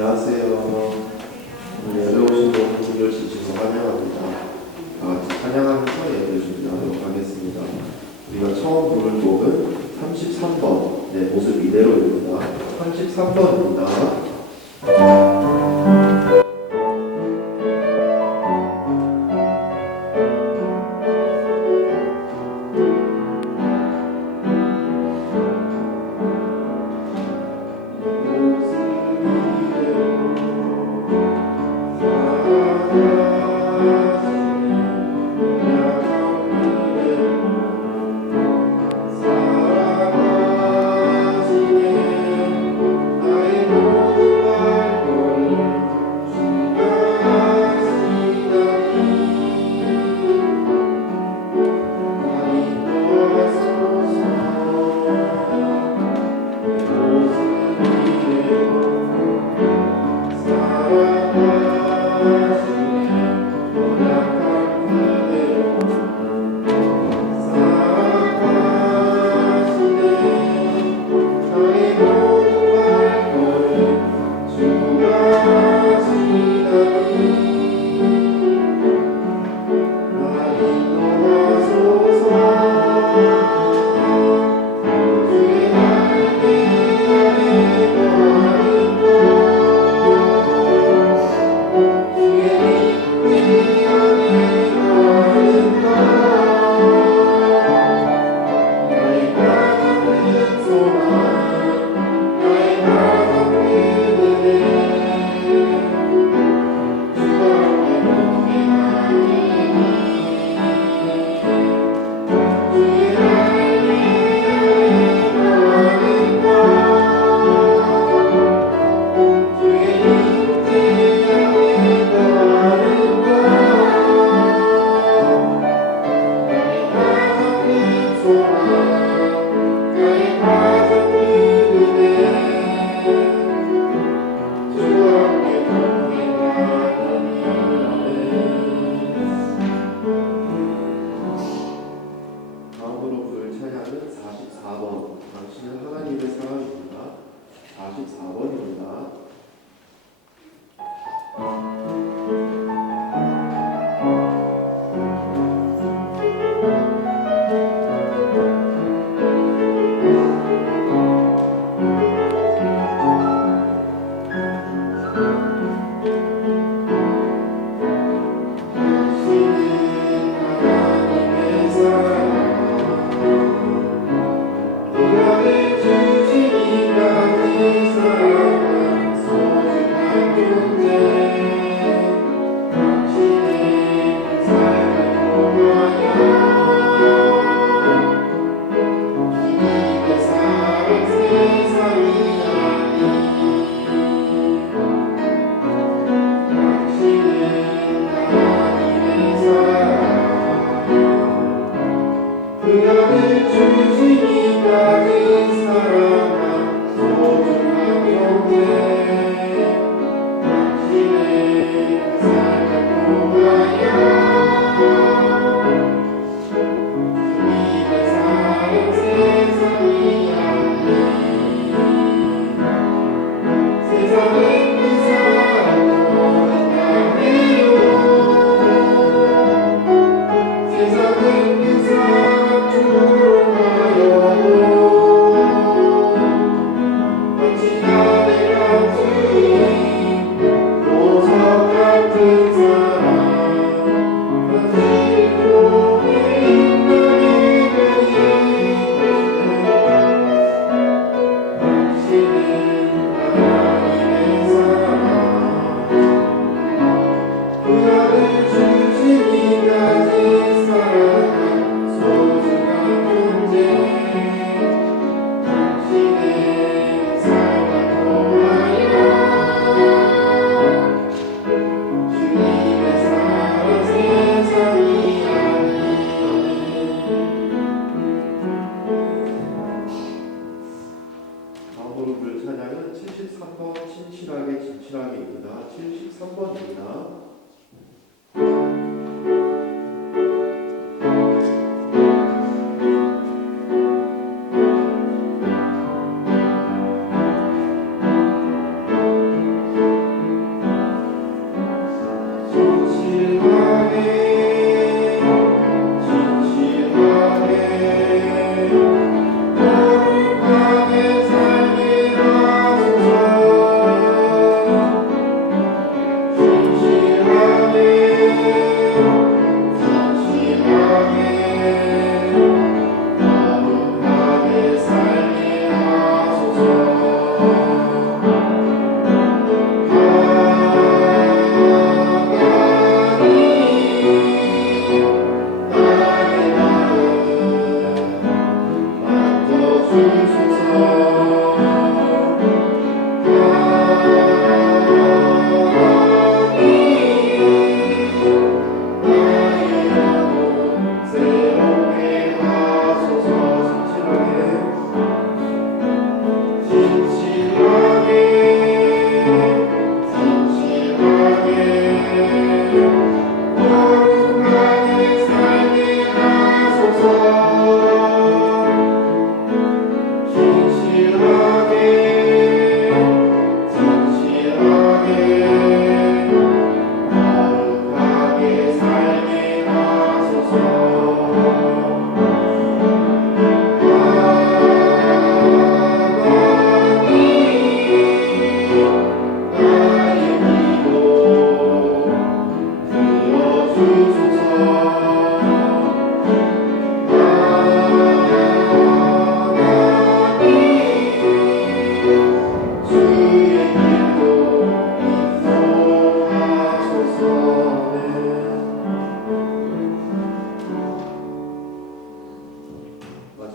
안녕하세요. 오늘 예배 오신 분들 진심으로 환영합니다. 다 같이 찬양하면서 예배 준비하도록 하겠습니다. 우리가 처음 부를 곡은 33번, 네, 모습 이대로입니다. 33번입니다.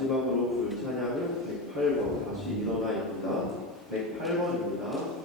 마지막으로 부를 찬양은 108번 다시 일어나입니다. 108번입니다.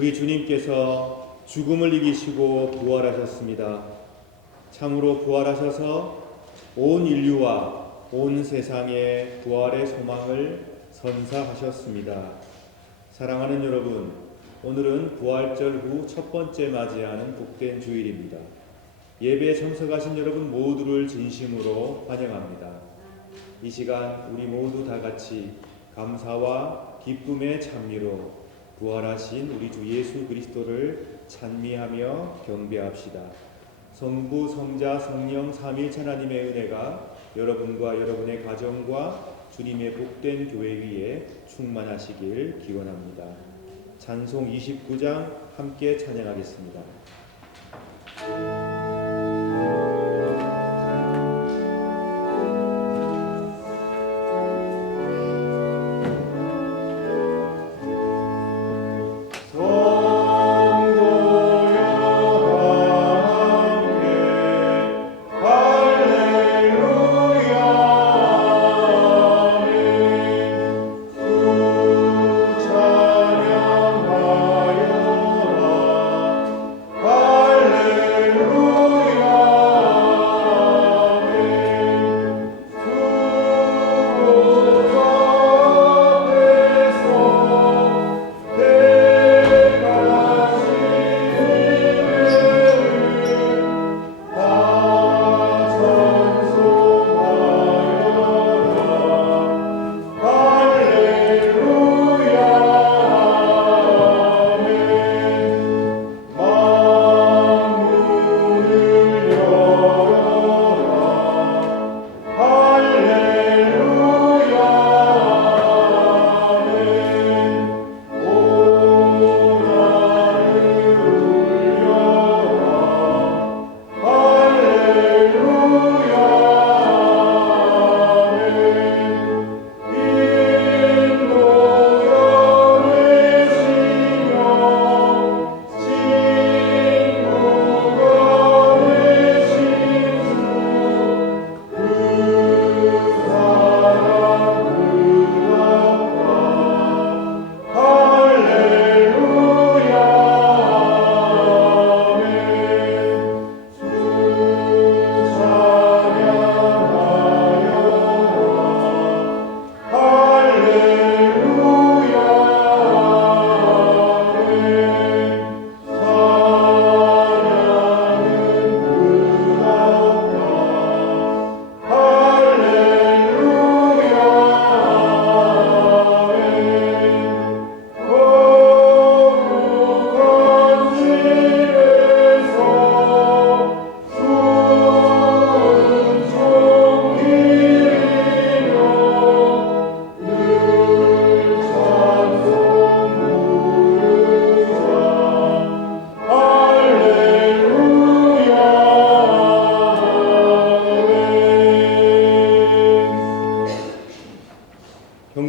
우리 주님께서 죽음을 이기시고 부활하셨습니다. 참으로 부활하셔서 온 인류와 온 세상에 부활의 소망을 선사하셨습니다. 사랑하는 여러분, 오늘은 부활절 후 첫 번째 맞이하는 복된 주일입니다. 예배에 참석하신 여러분 모두를 진심으로 환영합니다. 이 시간 우리 모두 다 같이 감사와 기쁨의 찬미로 부활하신 우리 주 예수 그리스도를 찬미하며 경배합시다. 성부, 성자, 성령 삼위일체 하나님의 은혜가 여러분과 여러분의 가정과 주님의 복된 교회 위에 충만하시길 기원합니다. 찬송 29장 함께 찬양하겠습니다.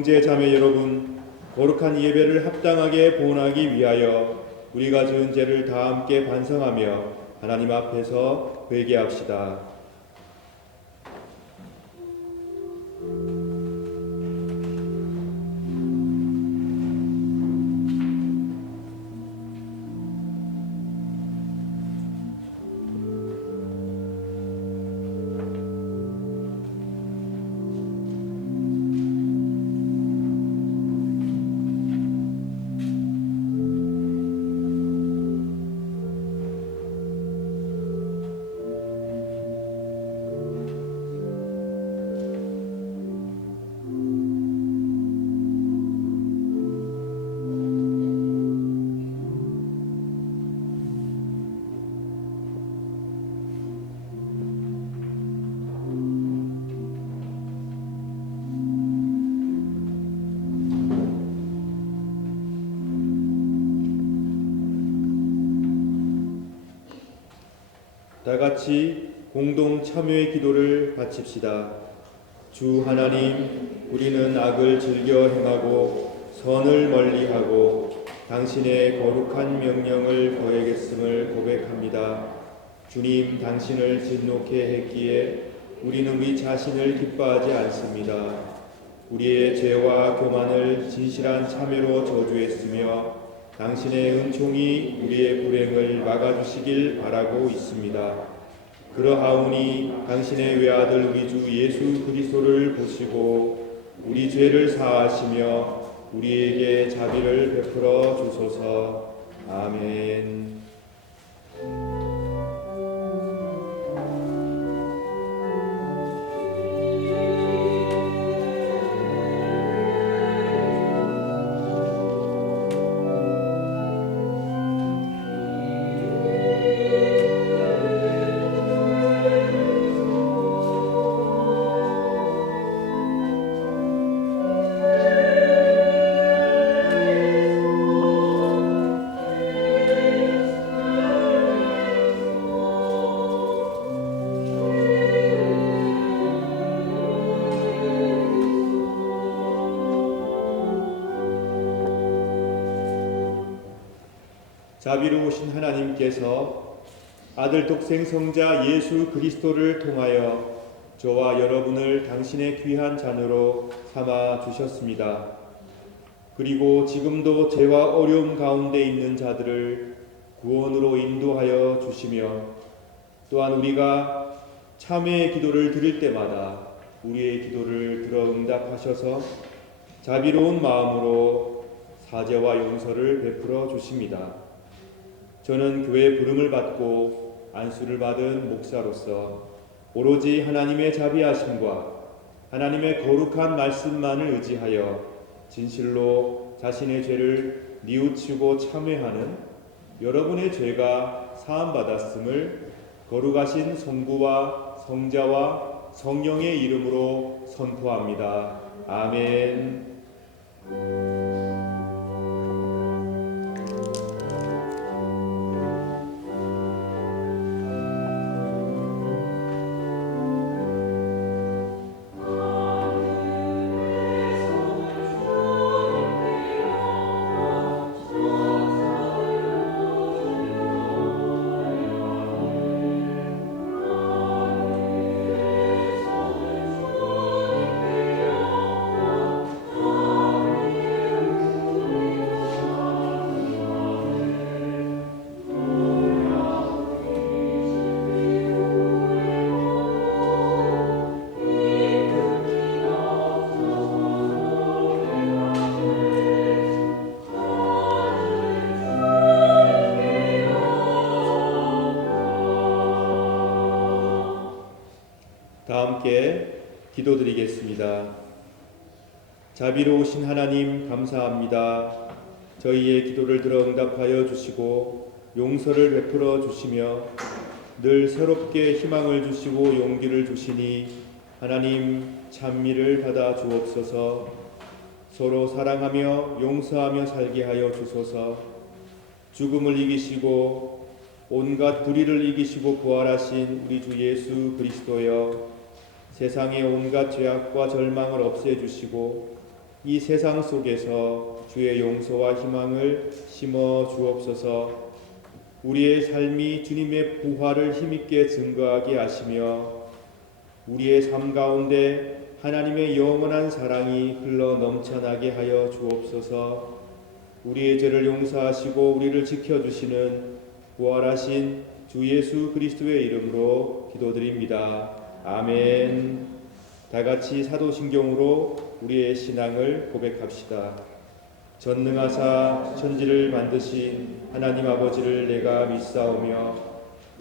형제 자매 여러분, 거룩한 예배를 합당하게 보온하기 위하여 우리가 지은 죄를 다 함께 반성하며 하나님 앞에서 회개합시다. 다 같이 공동 참여의 기도를 바칩시다. 주 하나님, 우리는 악을 즐겨 행하고 선을 멀리하고 당신의 거룩한 명령을 거행했음을 고백합니다. 주님, 당신을 진노케 했기에 우리는 우리 자신을 기뻐하지 않습니다. 우리의 죄와 교만을 진실한 참회로 저주했으며 당신의 은총이 우리의 불행을 막아주시길 바라고 있습니다. 그러하오니 당신의 외아들 우리 주 예수 그리스도를 보시고 우리 죄를 사하시며 우리에게 자비를 베풀어 주소서. 아멘. 자비로우신 하나님께서 아들 독생 성자 예수 그리스도를 통하여 저와 여러분을 당신의 귀한 자녀로 삼아 주셨습니다. 그리고 지금도 죄와 어려움 가운데 있는 자들을 구원으로 인도하여 주시며 또한 우리가 참회의 기도를 드릴 때마다 우리의 기도를 들어 응답하셔서 자비로운 마음으로 사죄와 용서를 베풀어 주십니다. 저는 교회 부름을 받고 안수를 받은 목사로서 오로지 하나님의 자비하심과 하나님의 거룩한 말씀만을 의지하여 진실로 자신의 죄를 뉘우치고 참회하는 여러분의 죄가 사함받았음을 거룩하신 성부와 성자와 성령의 이름으로 선포합니다. 아멘. 다 함께 기도드리겠습니다. 자비로우신 하나님 감사합니다. 저희의 기도를 들어 응답하여 주시고 용서를 베풀어 주시며 늘 새롭게 희망을 주시고 용기를 주시니 하나님 찬미를 받아 주옵소서. 서로 사랑하며 용서하며 살게 하여 주소서. 죽음을 이기시고 온갖 불의를 이기시고 부활하신 우리 주 예수 그리스도여, 세상의 온갖 죄악과 절망을 없애주시고 이 세상 속에서 주의 용서와 희망을 심어 주옵소서. 우리의 삶이 주님의 부활을 힘있게 증거하게 하시며 우리의 삶 가운데 하나님의 영원한 사랑이 흘러 넘쳐나게 하여 주옵소서. 우리의 죄를 용서하시고 우리를 지켜주시는 부활하신 주 예수 그리스도의 이름으로 기도드립니다. 아멘. 다같이 사도신경으로 우리의 신앙을 고백합시다. 전능하사 천지를 만드신 하나님 아버지를 내가 믿사오며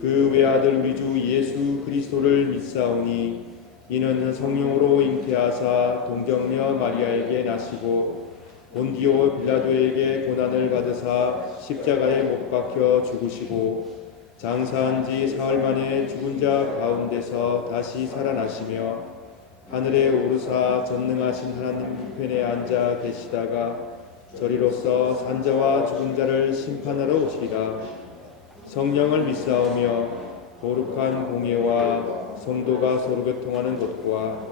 그 외아들 우리 주 예수 그리스도를 믿사오니 이는 성령으로 잉태하사 동정녀 마리아에게 나시고 본디오 빌라도에게 고난을 받으사 십자가에 못 박혀 죽으시고 장사한 지 사흘 만에 죽은 자 가운데서 다시 살아나시며 하늘에 오르사 전능하신 하나님 편에 앉아 계시다가 저리로서 산자와 죽은 자를 심판하러 오시리라. 성령을 믿사오며 거룩한 공예와 성도가 서로 교통하는 것과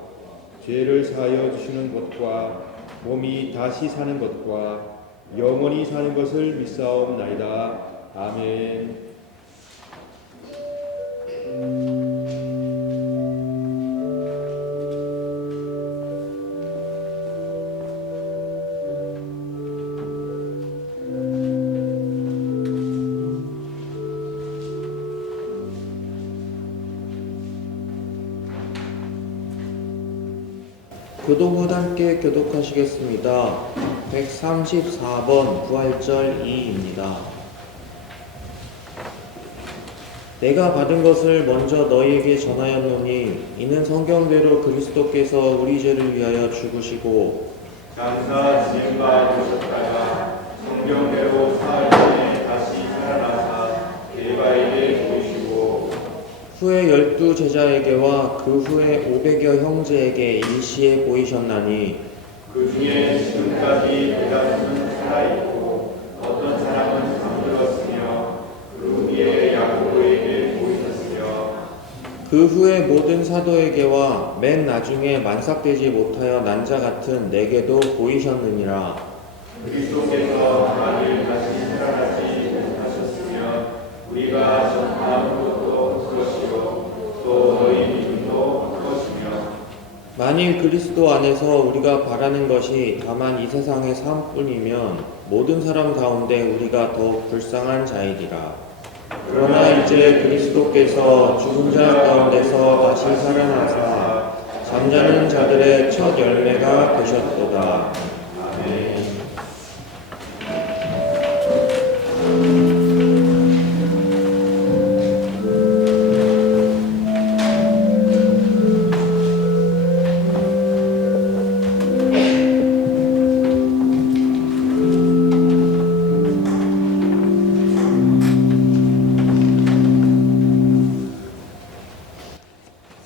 죄를 사하여 주시는 것과 몸이 다시 사는 것과 영원히 사는 것을 믿사옵나이다. 아멘. 교독은 함께 교독하시겠습니다. 134번 부활절 2입니다. 내가 받은 것을 먼저 너희에게 전하였노니 이는 성경대로 그리스도께서 우리 죄를 위하여 죽으시고 장사 지음바 되셨다가 성경대로 사흘 만에 다시 살아나사 대바에게 보이시고 후에 12 제자에게와 그 후에 500여 형제에게 일시에 보이셨나니 그 중에 지금까지 대다수는 살아있고 어떤 사람은 잠들었으며 그 위에 야고보에게 보이셨으며 그 후에 모든 사도에게와 맨 나중에 만삭되지 못하여 난 자 같은 내게도 보이셨느니라. 그리스도께서 만일 다시 살아나지 못하셨으며 우리가 전파한 것도 그것이요 또 너희 믿음도 그것이며 만일 그리스도 안에서 우리가 바라는 것이 다만 이 세상의 삶뿐이면 모든 사람 가운데 우리가 더욱 불쌍한 자이리라. 그러나 이제 그리스도께서 죽은 자 가운데서 다시 살아나사 잠자는 자들의 첫 열매가 되셨도다. 아멘.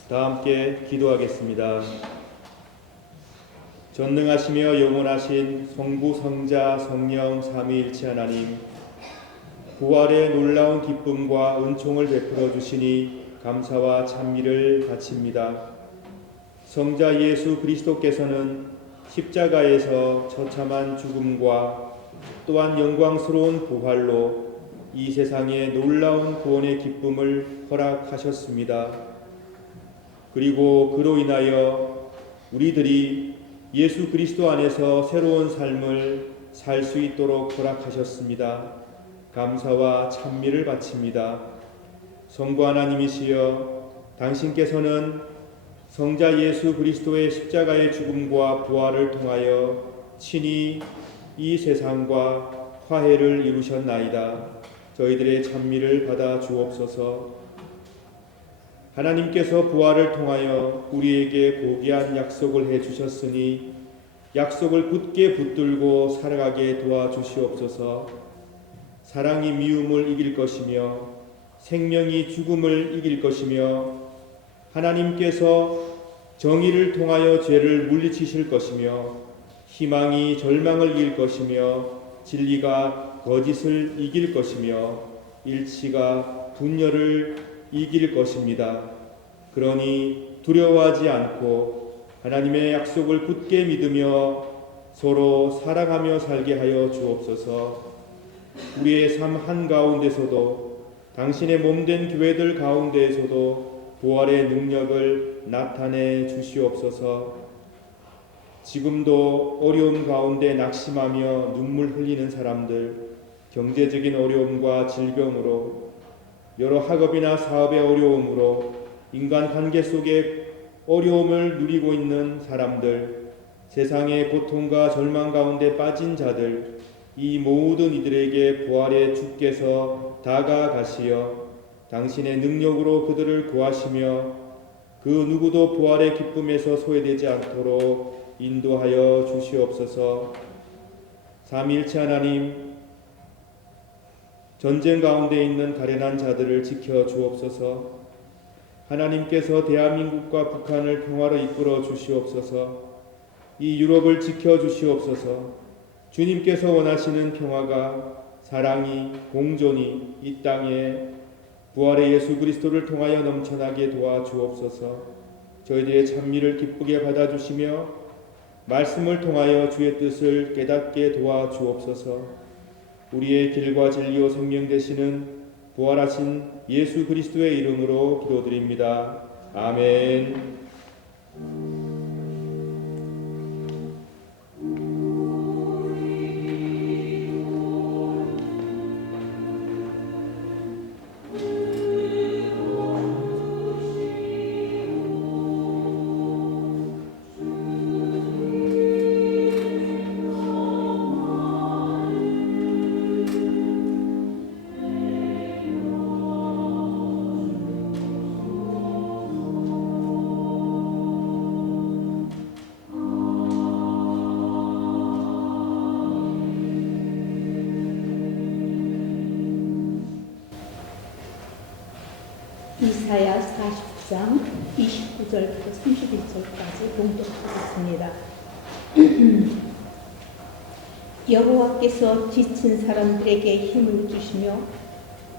다 함께 기도하겠습니다. 전능하시며 영원하신 성부 성자 성령 삼위일체 하나님, 부활의 놀라운 기쁨과 은총을 베풀어 주시니 감사와 찬미를 바칩니다. 성자 예수 그리스도께서는 십자가에서 처참한 죽음과 또한 영광스러운 부활로 이 세상에 놀라운 구원의 기쁨을 허락하셨습니다. 그리고 그로 인하여 우리들이 예수 그리스도 안에서 새로운 삶을 살 수 있도록 허락하셨습니다. 감사와 찬미를 바칩니다. 성부 하나님이시여, 당신께서는 성자 예수 그리스도의 십자가의 죽음과 부활을 통하여 친히 이 세상과 화해를 이루셨나이다. 저희들의 찬미를 받아 주옵소서. 하나님께서 부활을 통하여 우리에게 고귀한 약속을 해주셨으니 약속을 굳게 붙들고 살아가게 도와주시옵소서. 사랑이 미움을 이길 것이며 생명이 죽음을 이길 것이며 하나님께서 정의를 통하여 죄를 물리치실 것이며 희망이 절망을 이길 것이며 진리가 거짓을 이길 것이며 일치가 분열을 이길 것입니다. 그러니 두려워하지 않고 하나님의 약속을 굳게 믿으며 서로 사랑하며 살게 하여 주옵소서. 우리의 삶 한가운데서도 당신의 몸된 교회들 가운데에서도 부활의 능력을 나타내 주시옵소서. 지금도 어려움 가운데 낙심하며 눈물 흘리는 사람들, 경제적인 어려움과 질병으로 여러 학업이나 사업의 어려움으로 인간관계 속에 어려움을 누리고 있는 사람들, 세상의 고통과 절망 가운데 빠진 자들, 이 모든 이들에게 부활의 주께서 다가가시어 당신의 능력으로 그들을 구하시며 그 누구도 부활의 기쁨에서 소외되지 않도록 인도하여 주시옵소서. 삼위일체 하나님, 전쟁 가운데 있는 가련한 자들을 지켜 주옵소서. 하나님께서 대한민국과 북한을 평화로 이끌어 주시옵소서. 이 유럽을 지켜 주시옵소서. 주님께서 원하시는 평화가, 사랑이, 공존이 이 땅에 부활의 예수 그리스도를 통하여 넘쳐나게 도와주옵소서. 저희들의 찬미를 기쁘게 받아주시며 말씀을 통하여 주의 뜻을 깨닫게 도와주옵소서. 우리의 길과 진리요 생명 되시는 부활하신 예수 그리스도의 이름으로 기도드립니다. 아멘. 이사야 40장 29절부터 31절까지 봉독하겠습니다. 여호와께서 지친 사람들에게 힘을 주시며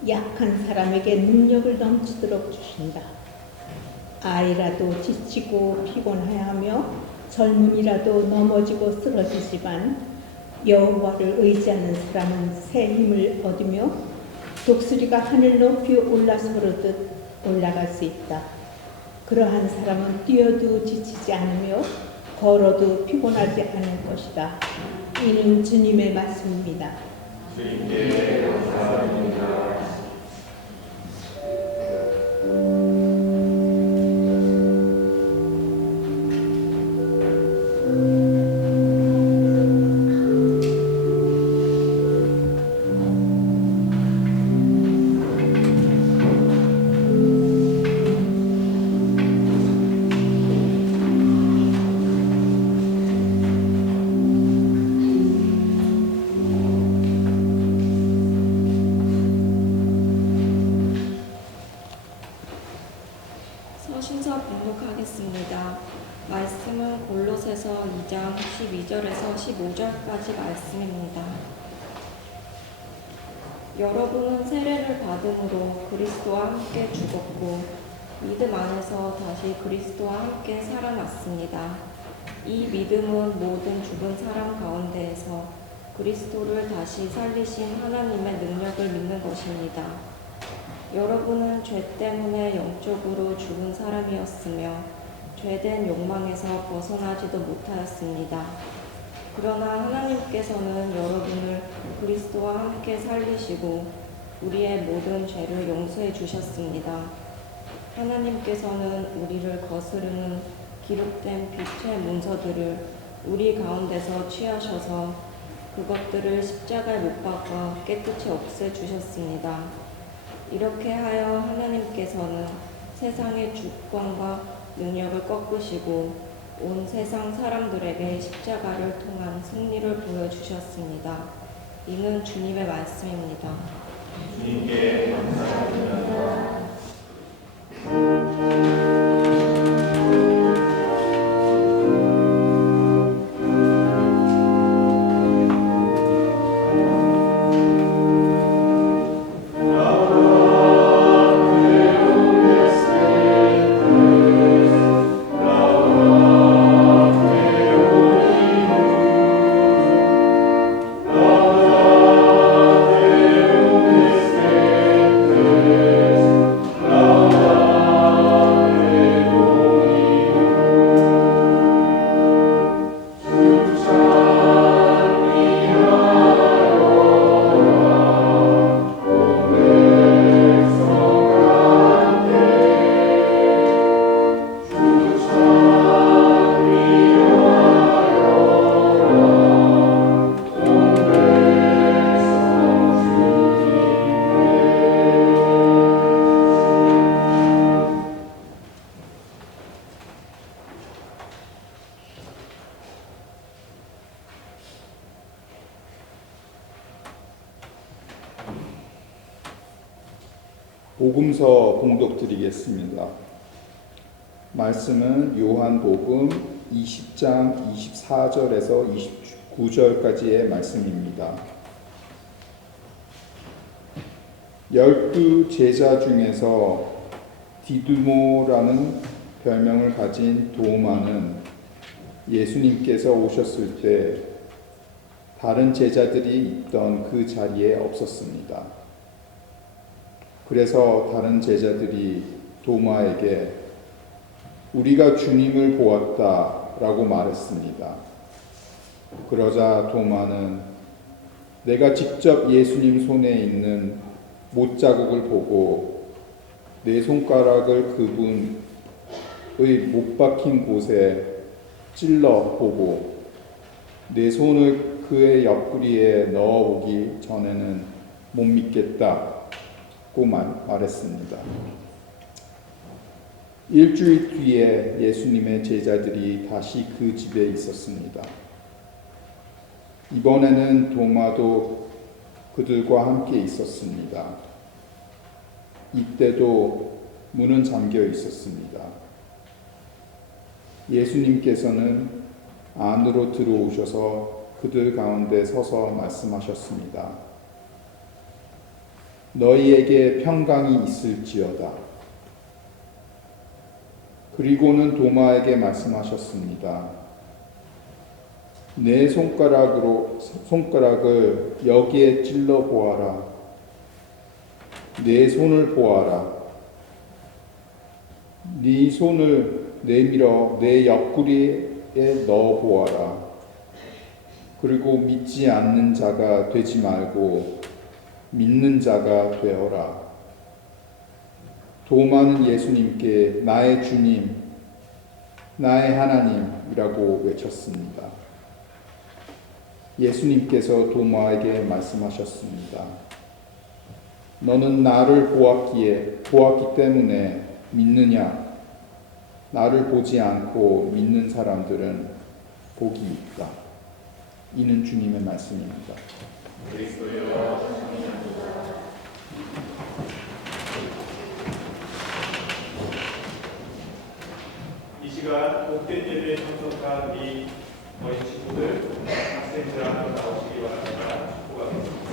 약한 사람에게 능력을 넘치도록 주신다. 아이라도 지치고 피곤하여하며 젊은이라도 넘어지고 쓰러지지만 여호와를 의지하는 사람은 새 힘을 얻으며 독수리가 하늘 높이 올라서르듯 올라갈 수 있다. 그러한 사람은 뛰어도 지치지 않으며 걸어도 피곤하지 않을 것이다. 이는 주님의 말씀입니다. 주님께 감사합니다. 서신서 봉독하겠습니다. 말씀은 골로새서 2장 12절에서 15절까지 말씀입니다. 여러분은 세례를 받음으로 그리스도와 함께 죽었고 믿음 안에서 다시 그리스도와 함께 살아났습니다. 이 믿음은 모든 죽은 사람 가운데에서 그리스도를 다시 살리신 하나님의 능력을 믿는 것입니다. 여러분은 죄 때문에 영적으로 죽은 사람이었으며 죄된 욕망에서 벗어나지도 못하였습니다. 그러나 하나님께서는 여러분을 그리스도와 함께 살리시고 우리의 모든 죄를 용서해 주셨습니다. 하나님께서는 우리를 거스르는 기록된 빛의 문서들을 우리 가운데서 취하셔서 그것들을 십자가에 못 박아 깨끗이 없애 주셨습니다. 이렇게 하여 하나님께서는 세상의 주권과 능력을 꺾으시고 온 세상 사람들에게 십자가를 통한 승리를 보여주셨습니다. 이는 주님의 말씀입니다. 주님께 감사합니다. 복음서 봉독 드리겠습니다. 말씀은 요한복음 20장 24절에서 29절까지의 말씀입니다. 12 제자 중에서 디두모라는 별명을 가진 도마는 예수님께서 오셨을 때 다른 제자들이 있던 그 자리에 없었습니다. 그래서 다른 제자들이 도마에게 우리가 주님을 보았다라고 말했습니다. 그러자 도마는 내가 직접 예수님 손에 있는 못자국을 보고 내 손가락을 그분의 못 박힌 곳에 찔러 보고 내 손을 그의 옆구리에 넣어보기 전에는 못 믿겠다 고 말했습니다. 일주일 뒤에 예수님의 제자들이 다시 그 집에 있었습니다. 이번에는 도마도 그들과 함께 있었습니다. 이때도 문은 잠겨 있었습니다. 예수님께서는 안으로 들어오셔서 그들 가운데 서서 말씀하셨습니다. 너희에게 평강이 있을지어다. 그리고는 도마에게 말씀하셨습니다. 내 손가락을 여기에 찔러 보아라. 내 손을 보아라. 네 손을 내밀어 내 옆구리에 넣어 보아라. 그리고 믿지 않는 자가 되지 말고 믿는 자가 되어라. 도마는 예수님께 나의 주님, 나의 하나님이라고 외쳤습니다. 예수님께서 도마에게 말씀하셨습니다. 너는 나를 보았기 때문에 믿느냐? 나를 보지 않고 믿는 사람들은 복이 있다. 이는 주님의 말씀입니다. 이 시간 복된 예배에 참석한 우리 어린 친구들, 학생들 앞으로 나오시기 바랍니다. 축복하겠습니다.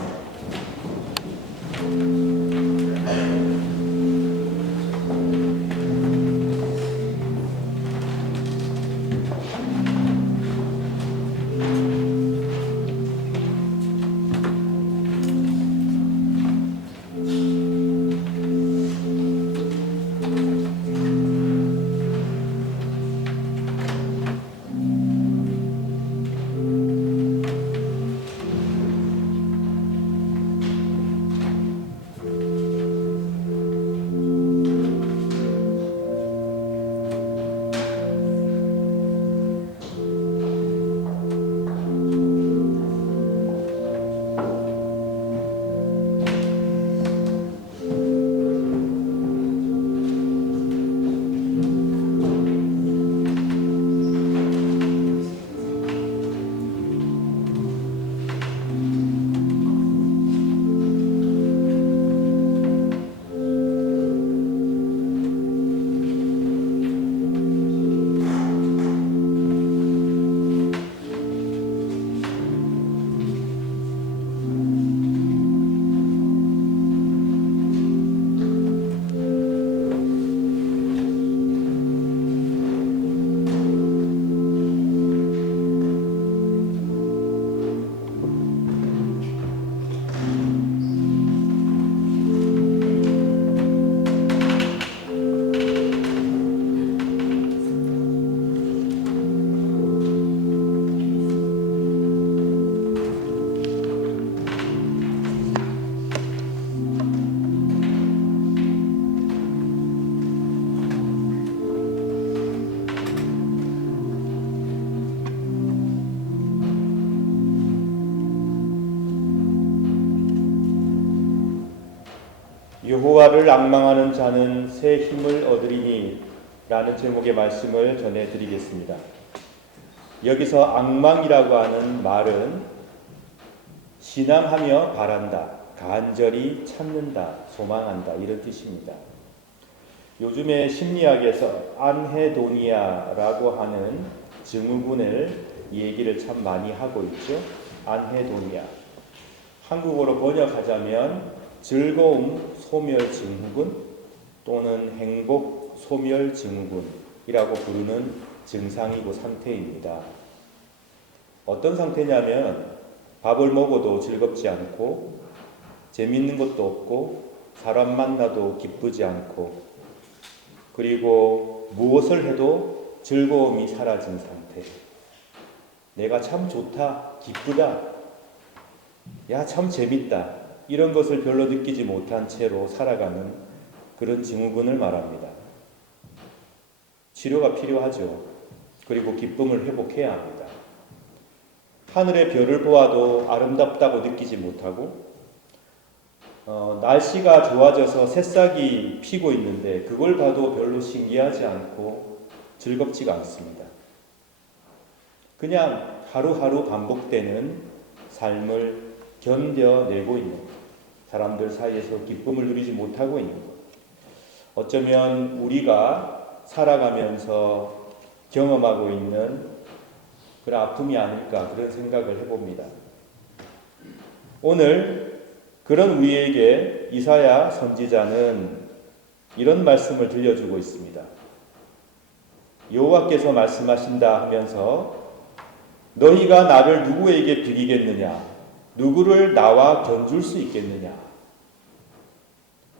여호와를 앙망하는 자는 새 힘을 얻으리니 라는 제목의 말씀을 전해드리겠습니다. 여기서 앙망이라고 하는 말은 신앙하며 바란다, 간절히 찾는다, 소망한다 이런 뜻입니다. 요즘에 심리학에서 안헤도니아라고 하는 증후군을 얘기를 참 많이 하고 있죠. 안헤도니아. 한국어로 번역하자면 즐거움 소멸 증후군 또는 행복 소멸 증후군이라고 부르는 증상이고 상태입니다. 어떤 상태냐면 밥을 먹어도 즐겁지 않고 재밌는 것도 없고 사람 만나도 기쁘지 않고 그리고 무엇을 해도 즐거움이 사라진 상태. 내가 참 좋다, 기쁘다, 야 참 재밌다 이런 것을 별로 느끼지 못한 채로 살아가는 그런 증후군을 말합니다. 치료가 필요하죠. 그리고 기쁨을 회복해야 합니다. 하늘의 별을 보아도 아름답다고 느끼지 못하고 날씨가 좋아져서 새싹이 피고 있는데 그걸 봐도 별로 신기하지 않고 즐겁지가 않습니다. 그냥 하루하루 반복되는 삶을 견뎌내고 있는 사람들 사이에서 기쁨을 누리지 못하고 있는 것. 어쩌면 우리가 살아가면서 경험하고 있는 그런 아픔이 아닐까 그런 생각을 해봅니다. 오늘 그런 우리에게 이사야 선지자는 이런 말씀을 들려주고 있습니다. 여호와께서 말씀하신다 하면서 너희가 나를 누구에게 비기겠느냐? 누구를 나와 견줄 수 있겠느냐?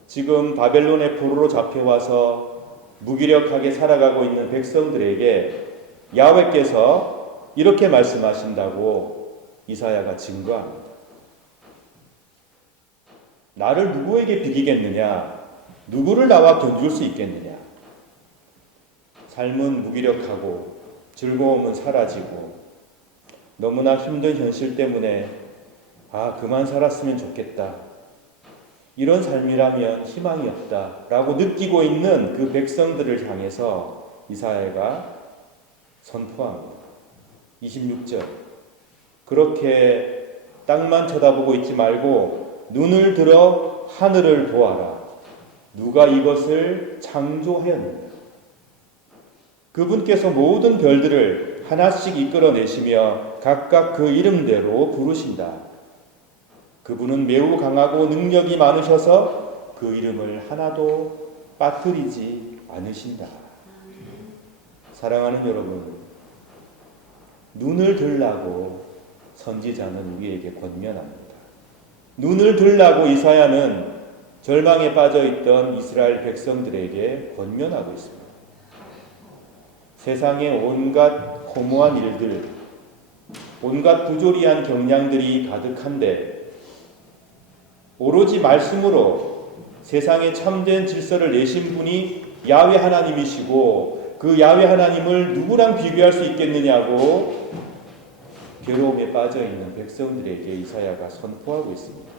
지금 바벨론의 포로로 잡혀와서 무기력하게 살아가고 있는 백성들에게 야훼께서 이렇게 말씀하신다고 이사야가 증거합니다. 나를 누구에게 비기겠느냐? 누구를 나와 견줄 수 있겠느냐? 삶은 무기력하고 즐거움은 사라지고 너무나 힘든 현실 때문에 그만 살았으면 좋겠다. 이런 삶이라면 희망이 없다라고 느끼고 있는 그 백성들을 향해서 이사야가 선포합니다. 26절. 그렇게 땅만 쳐다보고 있지 말고 눈을 들어 하늘을 보아라. 누가 이것을 창조하였느냐. 그분께서 모든 별들을 하나씩 이끌어내시며 각각 그 이름대로 부르신다. 그분은 매우 강하고 능력이 많으셔서 그 이름을 하나도 빠뜨리지 않으신다. 사랑하는 여러분, 눈을 들라고 선지자는 우리에게 권면합니다. 눈을 들라고 이사야는 절망에 빠져있던 이스라엘 백성들에게 권면하고 있습니다. 세상에 온갖 허무한 일들, 온갖 부조리한 경향들이 가득한데 오로지 말씀으로 세상에 참된 질서를 내신 분이 야훼 하나님이시고 그 야훼 하나님을 누구랑 비교할 수 있겠느냐고 괴로움에 빠져있는 백성들에게 이사야가 선포하고 있습니다.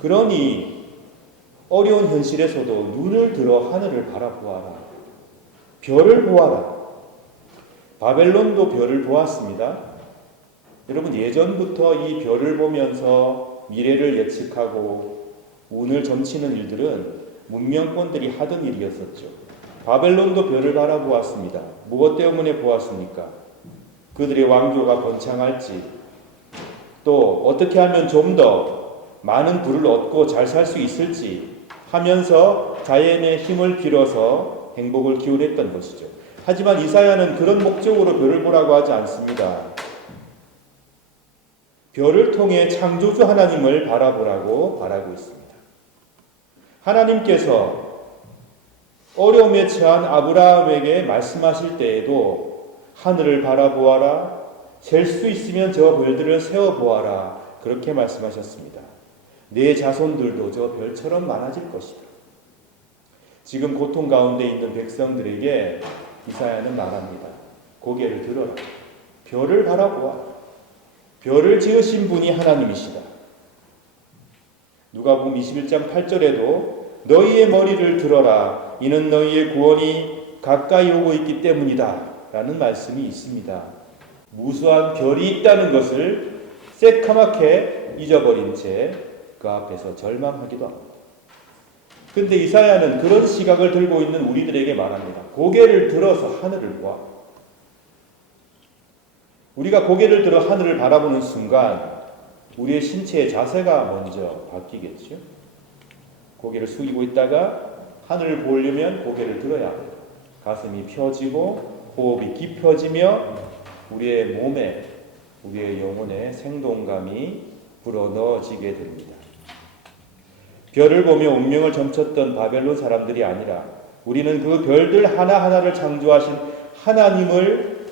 그러니 어려운 현실에서도 눈을 들어 하늘을 바라보아라. 별을 보아라. 바벨론도 별을 보았습니다. 여러분, 예전부터 이 별을 보면서 미래를 예측하고 운을 점치는 일들은 문명권들이 하던 일이었었죠. 바벨론도 별을 바라보았습니다. 무엇 때문에 보았습니까? 그들의 왕조가 번창할지, 또 어떻게 하면 좀 더 많은 부를 얻고 잘 살 수 있을지 하면서 자연의 힘을 빌어서 행복을 기원했던 것이죠. 하지만 이사야는 그런 목적으로 별을 보라고 하지 않습니다. 별을 통해 창조주 하나님을 바라보라고 바라고 있습니다. 하나님께서 어려움에 처한 아브라함에게 말씀하실 때에도 하늘을 바라보아라, 셀 수 있으면 저 별들을 세어보아라, 그렇게 말씀하셨습니다. 내 자손들도 저 별처럼 많아질 것이다. 지금 고통 가운데 있는 백성들에게 이사야는 말합니다. 고개를 들어라. 별을 바라보아. 별을 지으신 분이 하나님이시다. 누가복음 21장 8절에도 너희의 머리를 들어라. 이는 너희의 구원이 가까이 오고 있기 때문이다. 라는 말씀이 있습니다. 무수한 별이 있다는 것을 새카맣게 잊어버린 채 그 앞에서 절망하기도 합니다. 근데 이사야는 그런 시각을 들고 있는 우리들에게 말합니다. 고개를 들어서 하늘을 보아. 우리가 고개를 들어 하늘을 바라보는 순간 우리의 신체의 자세가 먼저 바뀌겠죠. 고개를 숙이고 있다가 하늘을 보려면 고개를 들어야 합니다. 가슴이 펴지고 호흡이 깊어지며 우리의 몸에, 우리의 영혼에 생동감이 불어넣어지게 됩니다. 별을 보며 운명을 점쳤던 바벨론 사람들이 아니라 우리는 그 별들 하나하나를 창조하신 하나님을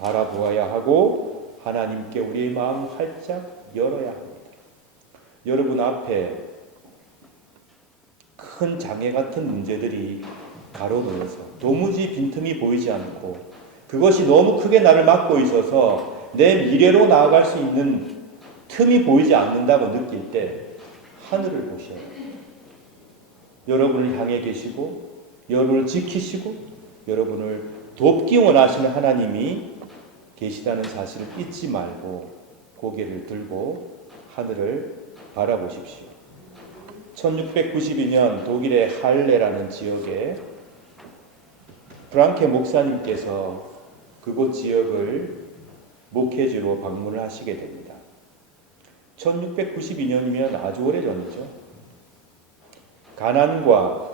바라보아야 하고 하나님께 우리의 마음 활짝 열어야 합니다. 여러분 앞에 큰 장애 같은 문제들이 가로놓여서 도무지 빈틈이 보이지 않고 그것이 너무 크게 나를 막고 있어서 내 미래로 나아갈 수 있는 틈이 보이지 않는다고 느낄 때 하늘을 보셔야 합니다. 여러분을 향해 계시고 여러분을 지키시고 여러분을 돕기 원하시는 하나님이 계시다는 사실을 잊지 말고 고개를 들고 하늘을 바라보십시오. 1692년 독일의 할레라는 지역에 프랑케 목사님께서 그곳 지역을 목회지로 방문을 하시게 됩니다. 1692년이면 아주 오래전이죠. 가난과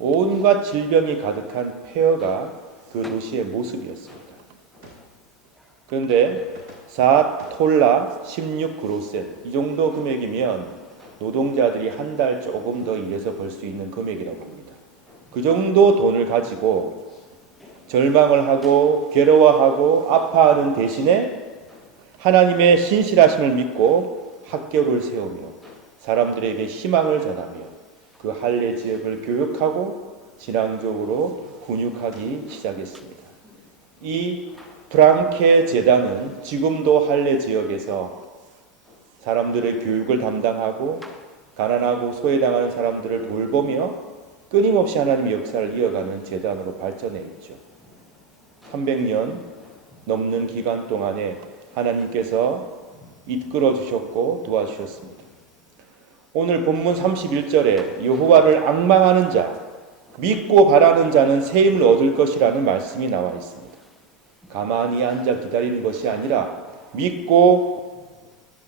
온갖 질병이 가득한 폐허가 그 도시의 모습이었습니다. 그런데 4톨라 16그로센 이 정도 금액이면 노동자들이 한 달 조금 더 일해서 벌 수 있는 금액이라고 합니다. 그 정도 돈을 가지고 절망을 하고 괴로워하고 아파하는 대신에 하나님의 신실하심을 믿고 학교를 세우며 사람들에게 희망을 전하며 그 할례 지역을 교육하고 진앙적으로 훈육하기 시작했습니다. 이 프랑케 재단은 지금도 할례 지역에서 사람들의 교육을 담당하고 가난하고 소외당하는 사람들을 돌보며 끊임없이 하나님의 역사를 이어가는 재단으로 발전해 있죠. 300년 넘는 기간 동안에 하나님께서 이끌어 주셨고 도와주셨습니다. 오늘 본문 31절에 여호와를 앙망하는 자, 믿고 바라는 자는 새 힘을 얻을 것이라는 말씀이 나와 있습니다. 가만히 앉아 기다리는 것이 아니라 믿고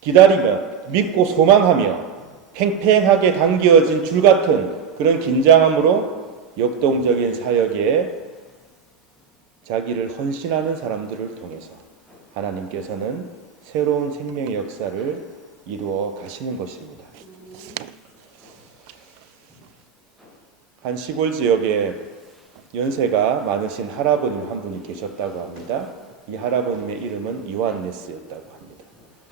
기다리며 믿고 소망하며 팽팽하게 당겨진 줄 같은 그런 긴장함으로 역동적인 사역에 자기를 헌신하는 사람들을 통해서 하나님께서는 새로운 생명의 역사를 이루어 가시는 것입니다. 한 시골 지역에 연세가 많으신 할아버님 한 분이 계셨다고 합니다. 이 할아버님의 이름은 요한네스였다고 합니다.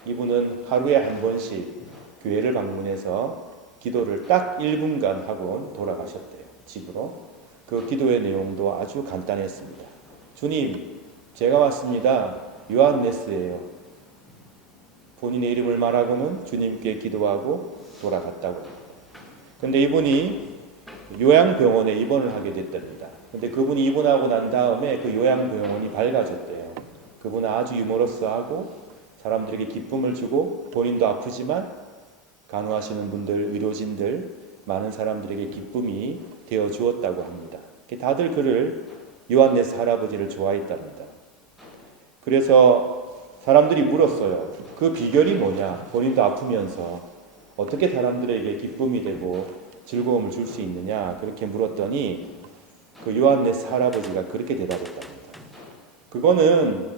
이분은 하루에 한 번씩 교회를 방문해서 기도를 딱 1분간 하고 돌아가셨대요. 집으로. 그 기도의 내용도 아주 간단했습니다. 주님, 제가 왔습니다. 요한네스예요. 본인의 이름을 말하고는 주님께 기도하고 돌아갔다고. 근데 이분이 요양병원에 입원을 하게 됐답니다. 근데 그분이 입원하고 난 다음에 그 요양병원이 밝아졌대요. 그분은 아주 유머러스하고 사람들에게 기쁨을 주고 본인도 아프지만 간호하시는 분들, 의료진들, 많은 사람들에게 기쁨이 되어 주었다고 합니다. 다들 그를 요한네스 할아버지를 좋아했답니다. 그래서 사람들이 물었어요. 그 비결이 뭐냐? 본인도 아프면서 어떻게 사람들에게 기쁨이 되고 즐거움을 줄 수 있느냐? 그렇게 물었더니 그 요한네스 할아버지가 그렇게 대답했답니다. 그거는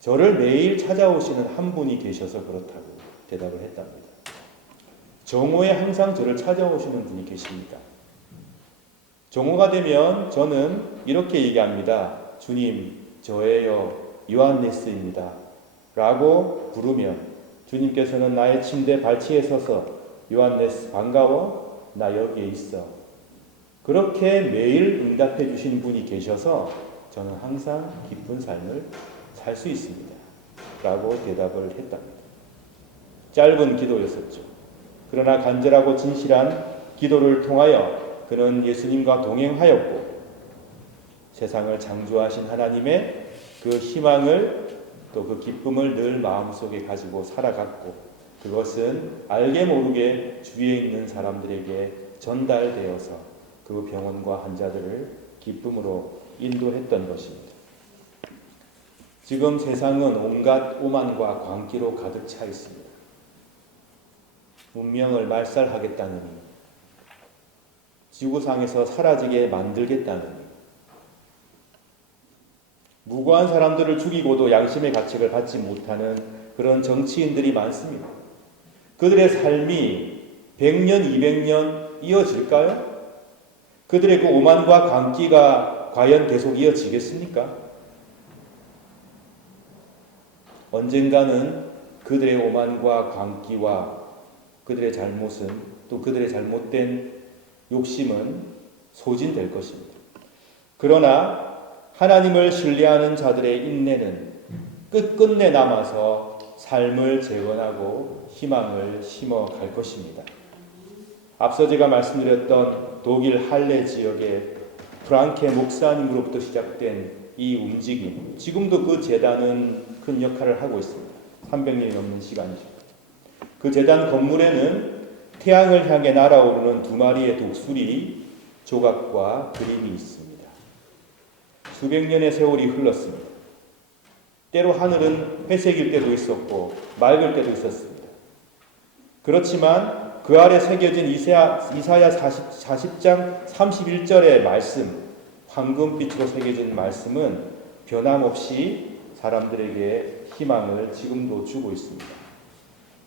저를 매일 찾아오시는 한 분이 계셔서 그렇다고 대답을 했답니다. 정오에 항상 저를 찾아오시는 분이 계십니다. 정오가 되면 저는 이렇게 얘기합니다. 주님, 저예요. 요한네스입니다. 라고 부르면 주님께서는 나의 침대 발치에 서서 요한네스 반가워? 나 여기에 있어. 그렇게 매일 응답해 주신 분이 계셔서 저는 항상 기쁜 삶을 살 수 있습니다. 라고 대답을 했답니다. 짧은 기도였었죠. 그러나 간절하고 진실한 기도를 통하여 그는 예수님과 동행하였고 세상을 창조하신 하나님의 그 희망을 또 그 기쁨을 늘 마음속에 가지고 살아갔고 그것은 알게 모르게 주위에 있는 사람들에게 전달되어서 그 병원과 환자들을 기쁨으로 인도했던 것입니다. 지금 세상은 온갖 오만과 광기로 가득 차 있습니다. 문명을 말살하겠다느니 지구상에서 사라지게 만들겠다느니 무고한 사람들을 죽이고도 양심의 가책을 받지 못하는 그런 정치인들이 많습니다. 그들의 삶이 100년, 200년 이어질까요? 그들의 그 오만과 광기가 과연 계속 이어지겠습니까? 언젠가는 그들의 오만과 광기와 그들의 잘못은 또 그들의 잘못된 욕심은 소진될 것입니다. 그러나 하나님을 신뢰하는 자들의 인내는 끝끝내 남아서 삶을 재건하고 희망을 심어갈 것입니다. 앞서 제가 말씀드렸던 독일 할레 지역의 프랑케 목사님으로부터 시작된 이 움직임, 지금도 그 재단은 큰 역할을 하고 있습니다. 300년이 넘는 시간이죠. 그 재단 건물에는 태양을 향해 날아오르는 두 마리의 독수리 조각과 그림이 있습니다. 수백 년의 세월이 흘렀습니다. 때로 하늘은 회색일 때도 있었고 맑을 때도 있었습니다. 그렇지만 그 아래 새겨진 이사야 40장 31절의 말씀, 황금빛으로 새겨진 말씀은 변함없이 사람들에게 희망을 지금도 주고 있습니다.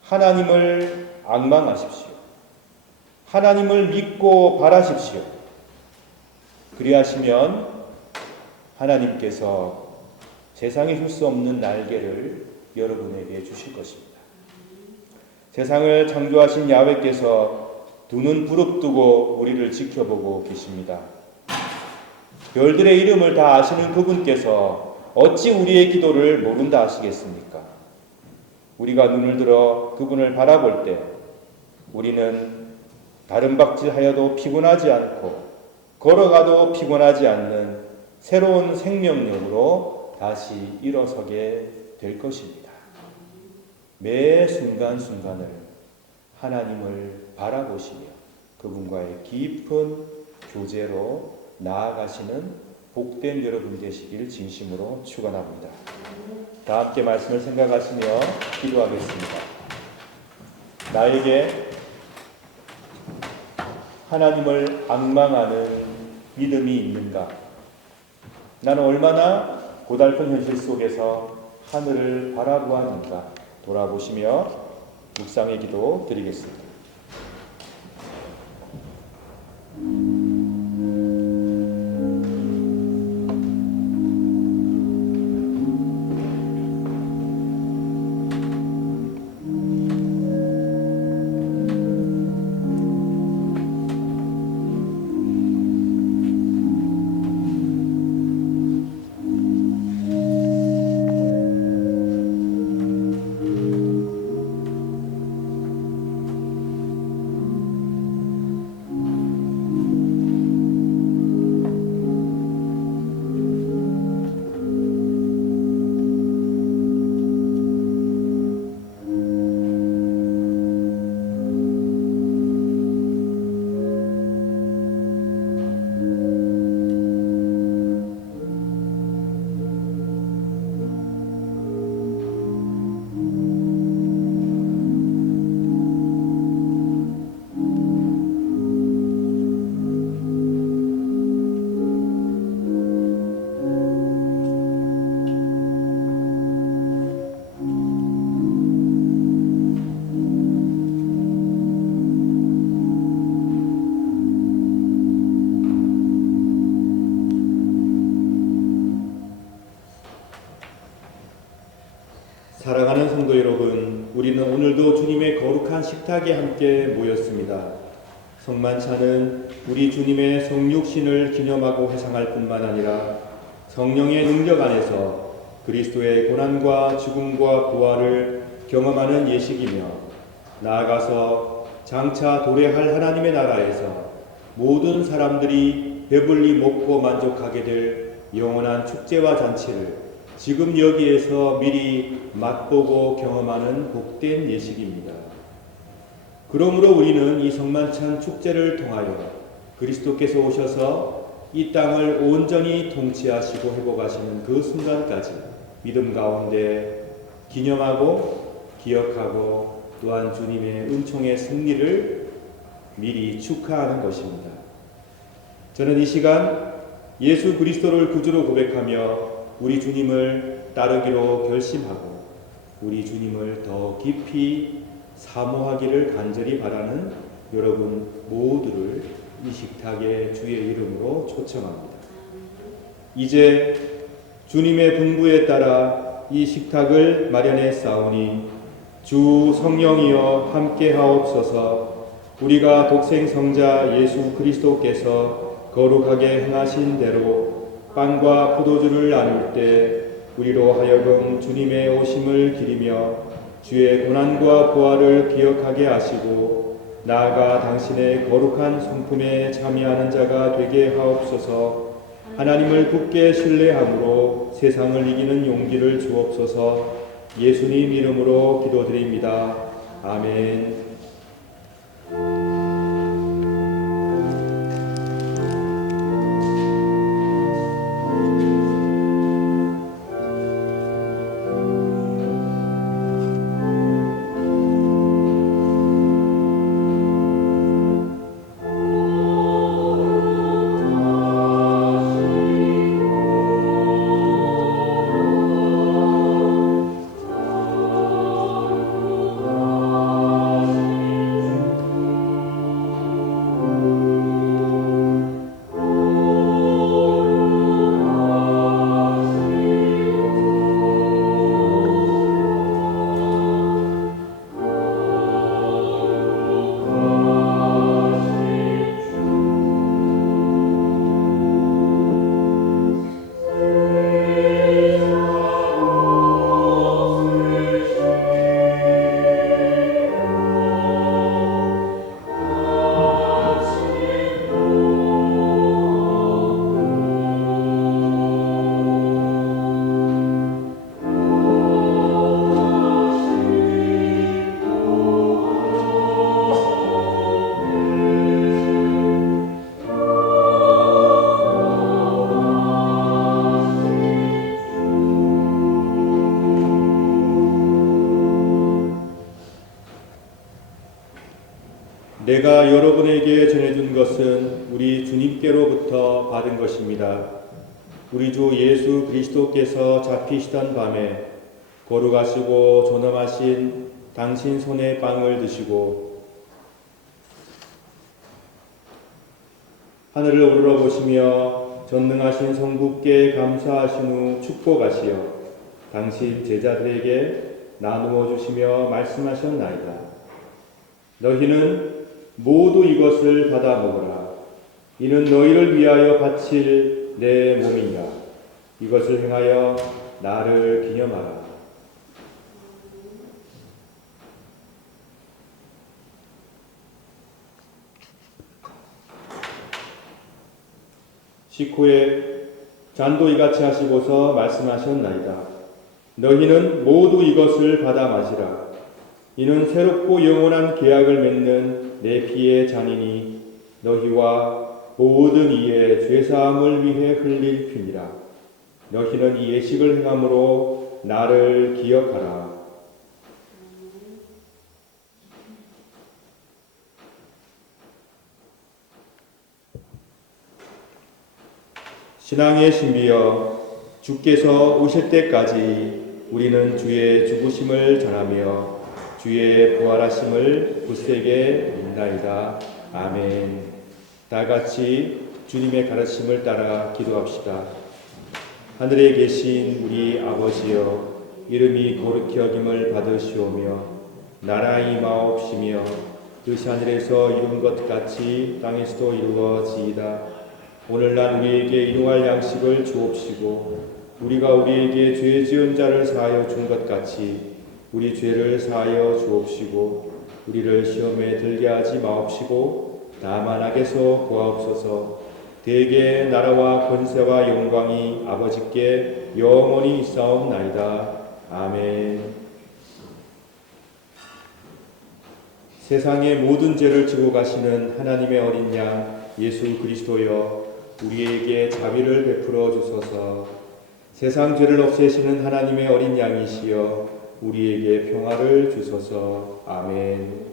하나님을 앙망하십시오. 하나님을 믿고 바라십시오. 그리하시면 하나님께서 세상에 줄 수 없는 날개를 여러분에게 주실 것입니다. 세상을 창조하신 야훼께서 두 눈 부릅뜨고 우리를 지켜보고 계십니다. 별들의 이름을 다 아시는 그분께서 어찌 우리의 기도를 모른다 하시겠습니까? 우리가 눈을 들어 그분을 바라볼 때 우리는 다름박질하여도 피곤하지 않고 걸어가도 피곤하지 않는 새로운 생명력으로 다시 일어서게 될 것입니다. 매 순간순간을 하나님을 바라보시며 그분과의 깊은 교제로 나아가시는 복된 여러분 되시길 진심으로 축원합니다. 다 함께 말씀을 생각하시며 기도하겠습니다. 나에게 하나님을 앙망하는 믿음이 있는가? 나는 얼마나 고달픈 현실 속에서 하늘을 바라보았는가? 돌아보시며 묵상의 기도 드리겠습니다. 사랑하는 성도 여러분, 우리는 오늘도 주님의 거룩한 식탁에 함께 모였습니다. 성만찬은 우리 주님의 성육신을 기념하고 회상할 뿐만 아니라 성령의 능력 안에서 그리스도의 고난과 죽음과 부활을 경험하는 예식이며 나아가서 장차 도래할 하나님의 나라에서 모든 사람들이 배불리 먹고 만족하게 될 영원한 축제와 잔치를 지금 여기에서 미리 맛보고 경험하는 복된 예식입니다. 그러므로 우리는 이 성만찬 축제를 통하여 그리스도께서 오셔서 이 땅을 온전히 통치하시고 회복하시는 그 순간까지 믿음 가운데 기념하고 기억하고 또한 주님의 은총의 승리를 미리 축하하는 것입니다. 저는 이 시간 예수 그리스도를 구주로 고백하며 우리 주님을 따르기로 결심하고 우리 주님을 더 깊이 사모하기를 간절히 바라는 여러분 모두를 이 식탁의 주의 이름으로 초청합니다. 이제 주님의 분부에 따라 이 식탁을 마련해 싸우니 주 성령이여 함께 하옵소서. 우리가 독생 성자 예수 그리스도께서 거룩하게 행하신 대로 빵과 포도주를 나눌 때 우리로 하여금 주님의 오심을 기리며 주의 고난과 부활을 기억하게 하시고 나아가 당신의 거룩한 성품에 참여하는 자가 되게 하옵소서. 하나님을 굳게 신뢰함으로 세상을 이기는 용기를 주옵소서. 예수님 이름으로 기도드립니다. 아멘. 내가 여러분에게 전해준 것은 우리 주님께로부터 받은 것입니다. 우리 주 예수 그리스도께서 잡히시던 밤에 거룩하시고 존엄하신 당신 손에 빵을 드시고 하늘을 우러러보시며 전능하신 성부께 감사하신 후 축복하시어 당신 제자들에게 나누어 주시며 말씀하셨나이다. 너희는 모두 이것을 받아 먹으라. 이는 너희를 위하여 바칠 내 몸이니라. 이것을 행하여 나를 기념하라. 식후에 잔도 이같이 하시고서 말씀하셨나이다. 너희는 모두 이것을 받아 마시라. 이는 새롭고 영원한 계약을 맺는 내 피의 잔이니 너희와 모든 이의 죄사함을 위해 흘릴 피니라. 너희는 이 예식을 행함으로 나를 기억하라. 신앙의 신비여, 주께서 오실 때까지 우리는 주의 죽으심을 전하며 주의 부활하심을 굳세게 믿나이다. 아멘. 다 같이 주님의 가르침을 따라 기도합시다. 하늘에 계신 우리 아버지여, 이름이 거룩히 여김을 받으시오며 나라의 마옵시며 뜻이 하늘에서 이룬 것 같이 땅에서도 이루어지이다. 오늘날 우리에게 일용할 양식을 주옵시고 우리가 우리에게 죄 지은 자를 사하여 준 것 같이 우리 죄를 사하여 주옵시고 우리를 시험에 들게 하지 마옵시고 다만 악에서 구하옵소서. 대개 나라와 권세와 영광이 아버지께 영원히 있사옵나이다. 아멘. 세상의 모든 죄를 지고 가시는 하나님의 어린 양 예수 그리스도여, 우리에게 자비를 베풀어 주소서. 세상 죄를 없애시는 하나님의 어린 양이시여, 우리에게 평화를 주소서. 아멘.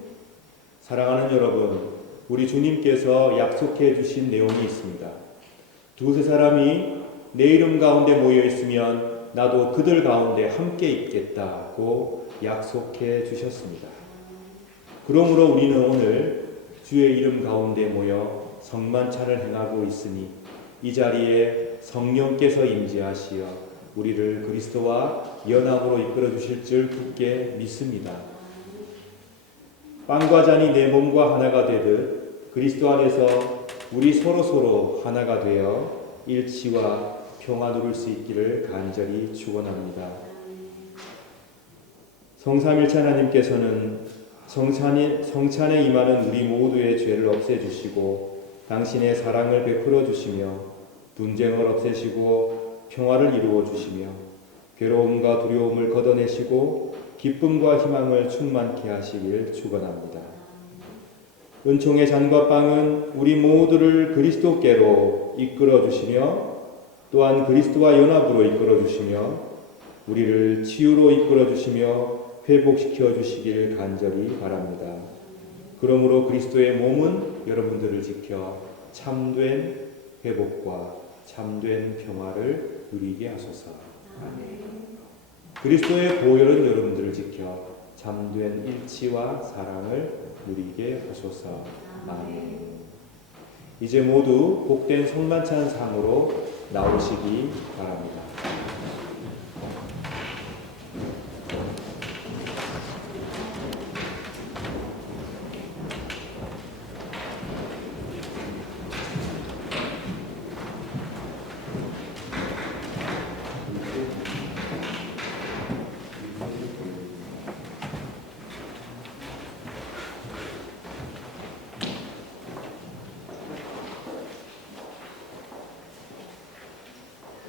사랑하는 여러분, 우리 주님께서 약속해 주신 내용이 있습니다. 두세 사람이 내 이름 가운데 모여 있으면 나도 그들 가운데 함께 있겠다고 약속해 주셨습니다. 그러므로 우리는 오늘 주의 이름 가운데 모여 성만찬을 행하고 있으니 이 자리에 성령께서 임재하시어 우리를 그리스도와 연합으로 이끌어 주실 줄 굳게 믿습니다. 빵과 잔이 내 몸과 하나가 되듯 그리스도 안에서 우리 서로 하나가 되어 일치와 평화 누릴 수 있기를 간절히 축원합니다. 성삼일체 하나님께서는 성찬에 임하는 우리 모두의 죄를 없애주시고 당신의 사랑을 베풀어 주시며 분쟁을 없애시고 평화를 이루어 주시며 괴로움과 두려움을 걷어내시고 기쁨과 희망을 충만케 하시길 축원합니다. 은총의 잔과 빵은 우리 모두를 그리스도께로 이끌어 주시며 또한 그리스도와 연합으로 이끌어 주시며 우리를 치유로 이끌어 주시며 회복시켜 주시길 간절히 바랍니다. 그러므로 그리스도의 몸은 여러분들을 지켜 참된 회복과 참된 평화를 누리게 하소서. 그리스도의 보혈은 여러분들을 지켜 참된 일치와 사랑을 누리게 하소서. 아멘. 이제 모두 복된 성만찬 상으로 나오시기 바랍니다.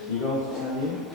이광 목사님.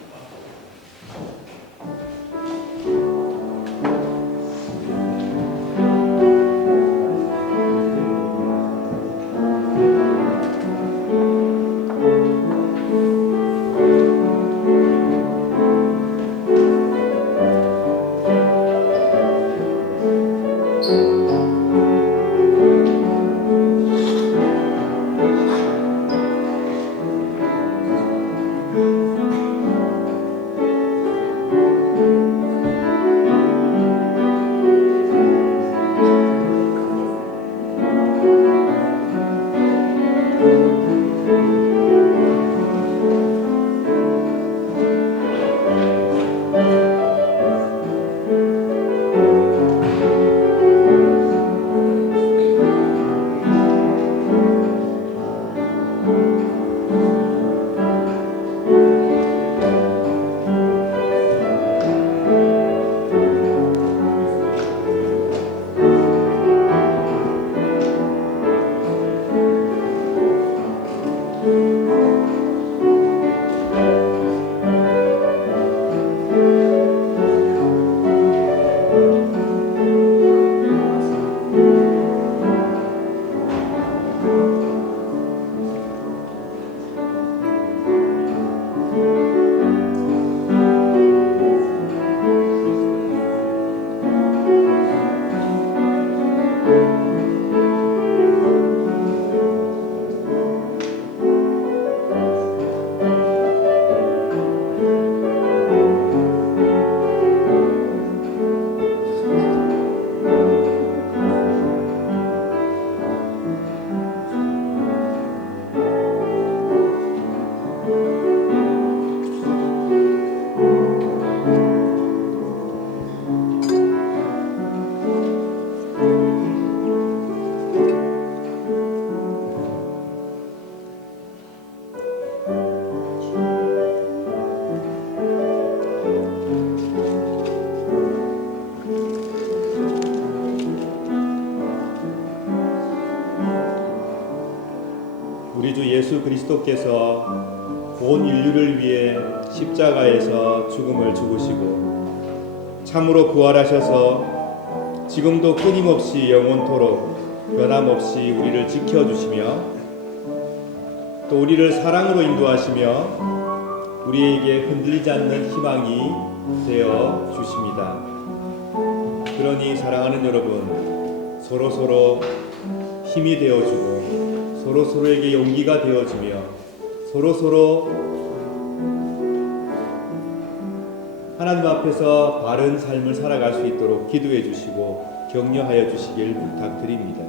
우리 주 예수 그리스도께서 온 인류를 위해 십자가에서 죽음을 죽으시고 참으로 부활하셔서 지금도 끊임없이 영원토록 변함없이 우리를 지켜주시며 또 우리를 사랑으로 인도하시며 우리에게 흔들리지 않는 희망이 되어 주십니다. 그러니 사랑하는 여러분, 서로서로 힘이 되어주고 서로서로에게 용기가 되어주며 서로서로 하나님 앞에서 바른 삶을 살아갈 수 있도록 기도해 주시고 격려하여 주시길 부탁드립니다.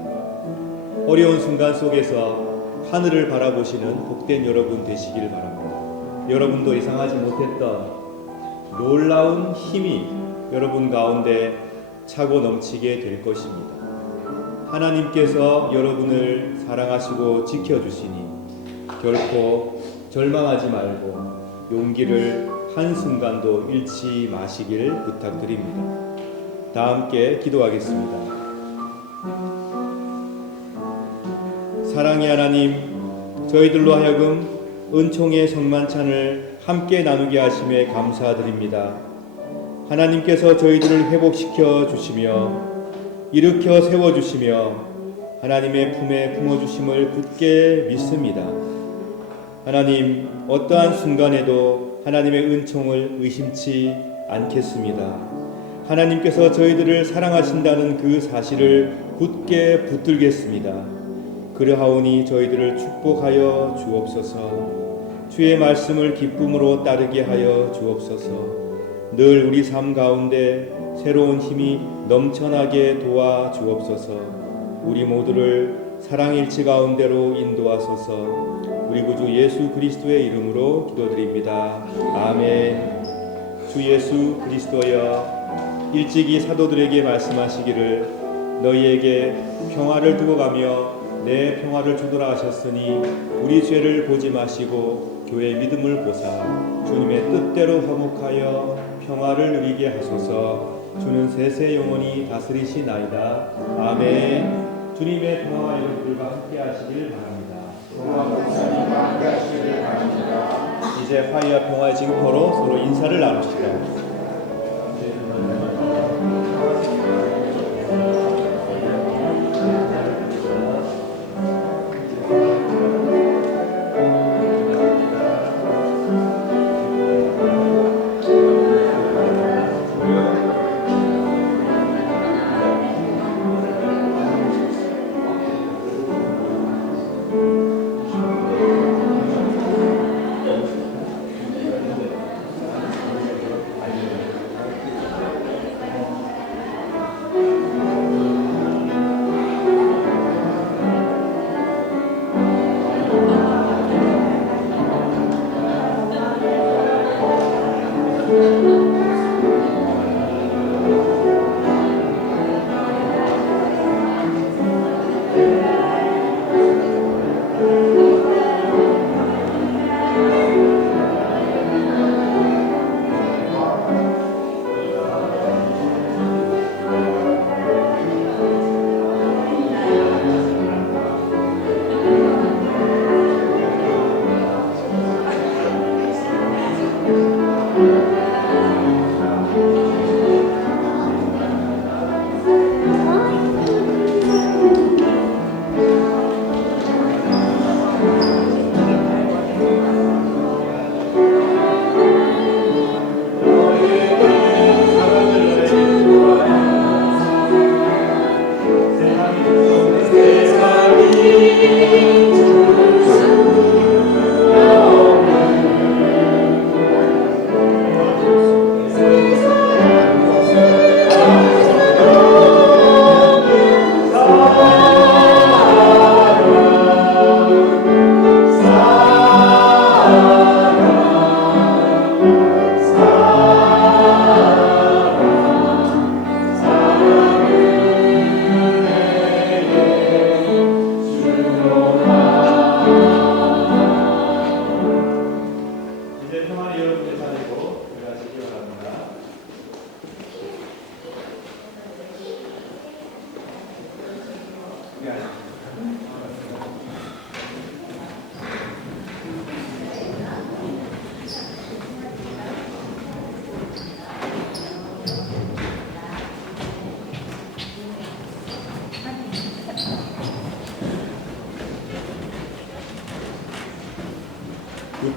어려운 순간 속에서 하늘을 바라보시는 복된 여러분 되시길 바랍니다. 여러분도 예상하지 못했던 놀라운 힘이 여러분 가운데 차고 넘치게 될 것입니다. 하나님께서 여러분을 사랑하시고 지켜주시니 결코 절망하지 말고 용기를 한순간도 잃지 마시길 부탁드립니다. 다 함께 기도하겠습니다. 사랑의 하나님, 저희들로 하여금 은총의 성만찬을 함께 나누게 하심에 감사드립니다. 하나님께서 저희들을 회복시켜 주시며 일으켜 세워주시며 하나님의 품에 품어주심을 굳게 믿습니다. 하나님, 어떠한 순간에도 하나님의 은총을 의심치 않겠습니다. 하나님께서 저희들을 사랑하신다는 그 사실을 굳게 붙들겠습니다. 그러하오니 저희들을 축복하여 주옵소서. 주의 말씀을 기쁨으로 따르게 하여 주옵소서. 늘 우리 삶 가운데 새로운 힘이 넘쳐나게 도와 주옵소서. 우리 모두를 사랑일치 가운데로 인도하소서. 우리 구주 예수 그리스도의 이름으로 기도드립니다. 아멘. 주 예수 그리스도여, 일찍이 사도들에게 말씀하시기를 너희에게 평화를 두고 가며 내 평화를 주도라 하셨으니 우리 죄를 보지 마시고 교회의 믿음을 보사 주님의 뜻대로 화목하여 평화를 누리게 하소서. 주는 세세 영원히 다스리시나이다. 아멘. 주님의 평화와 여러분들과 함께 하시길 바랍니다. 이제 화해와 평화의 지급포로 서로 인사를 나눕시다.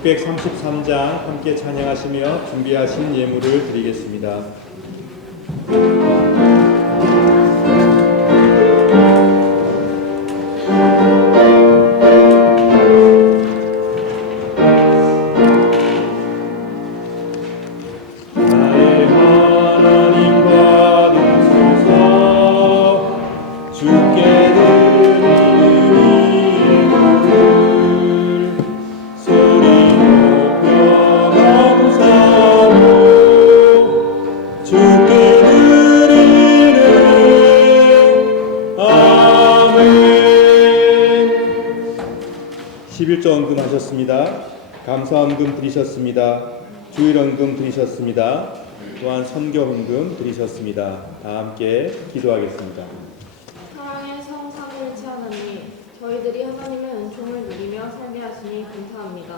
(633장) 함께 찬양하시며 준비하신 예물을 드리겠습니다. 나의 하나님 받으소서. 주께 드리는 예물을 소리 높여 감사로 주께 드리는 아멘. 11조 헌금하셨습니다. 감사 헌금 드리셨습니다. 주일 헌금 드리셨습니다. 또한 선교 헌금 드리셨습니다. 다 함께 기도하겠습니다. 사랑의 성삼일체 하나님, 저희들이 하나님의 은총을 누리며 살게 하시니 감사합니다.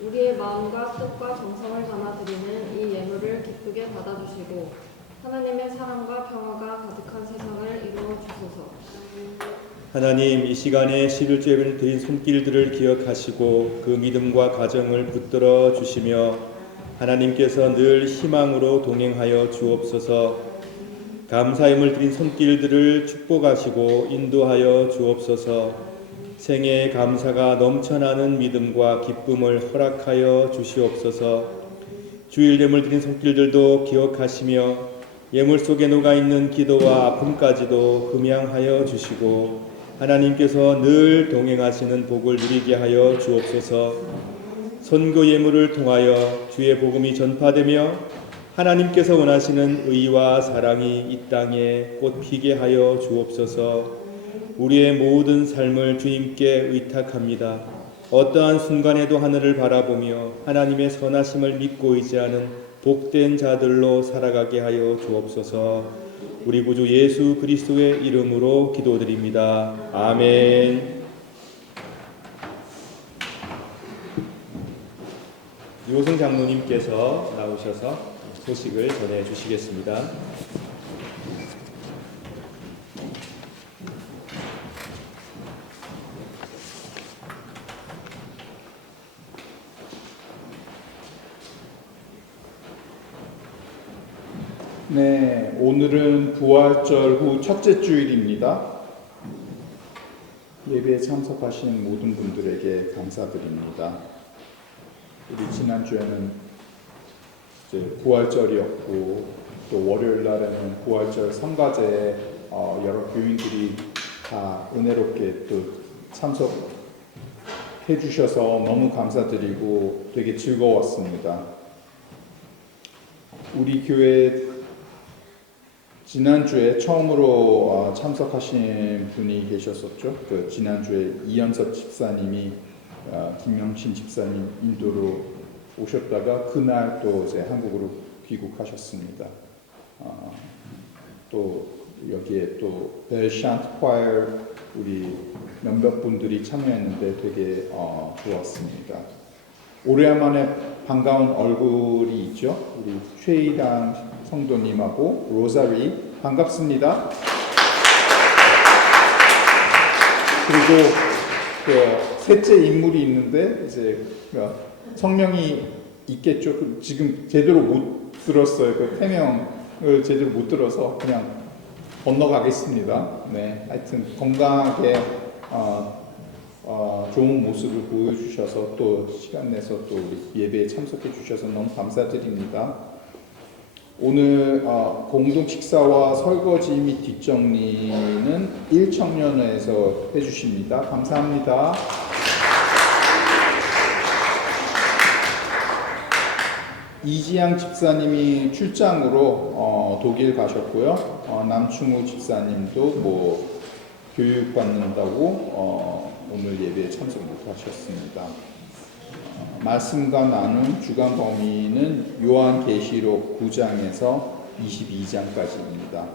우리의 마음과 뜻과 정성을 담아 드리는 이 예물을 기쁘게 받아주시고 하나님의 사랑과 평화가 가득한 세상을 이루어 주소서. 하나님, 이 시간에 11조를 드린 손길들을 기억하시고 그 믿음과 가정을 붙들어 주시며 하나님께서 늘 희망으로 동행하여 주옵소서. 감사함을 드린 손길들을 축복하시고 인도하여 주옵소서. 생애의 감사가 넘쳐나는 믿음과 기쁨을 허락하여 주시옵소서. 주일 예물 드린 손길들도 기억하시며 예물 속에 녹아있는 기도와 아픔까지도 금양하여 주시고 하나님께서 늘 동행하시는 복을 누리게 하여 주옵소서. 선교 예물을 통하여 주의 복음이 전파되며 하나님께서 원하시는 의와 사랑이 이 땅에 꽃피게 하여 주옵소서. 우리의 모든 삶을 주님께 의탁합니다. 어떠한 순간에도 하늘을 바라보며 하나님의 선하심을 믿고 의지하는 복된 자들로 살아가게 하여 주옵소서. 우리 구주 예수 그리스도의 이름으로 기도드립니다. 아멘. 요승 장로님께서 나오셔서 소식을 전해 주시겠습니다. 네, 오늘은 부활절 후 첫째 주일입니다. 예배에 참석하신 모든 분들에게 감사드립니다. 우리 지난주에는 이제 부활절이었고 또 월요일 날에는 부활절 성가제에 여러 교인들이 다 은혜롭게 또 참석해 주셔서 너무 감사드리고 되게 즐거웠습니다. 우리 교회 지난주에 처음으로 참석하신 분이 계셨었죠. 그 지난주에 이연섭 집사님이 김영신 집사님 인도로 오셨다가 그날 또 이제 한국으로 귀국하셨습니다. 또 여기에 또 벨샨트 콰이어 우리 몇몇 분들이 참여했는데 되게 좋았습니다. 오래간만에 반가운 얼굴이 있죠. 우리 최희당 성도님하고 로자리 반갑습니다. 그리고 그 셋째 인물이 있는데 이제 성명이 있겠죠. 지금 제대로 못 들었어요. 그 태명을 제대로 못 들어서 그냥 건너가겠습니다. 네, 하여튼 건강하게 좋은 모습을 보여주셔서 또 시간 내서 또 우리 예배에 참석해 주셔서 너무 감사드립니다. 오늘 공동 식사와 설거지 및 뒷정리는 1청년회에서 해주십니다. 감사합니다. 이지양 집사님이 출장으로 독일 가셨고요. 남충우 집사님도 뭐 교육 받는다고 오늘 예배에 참석 못하셨습니다. 말씀과 나눈 주간 범위는 요한계시록 9장에서 22장까지입니다.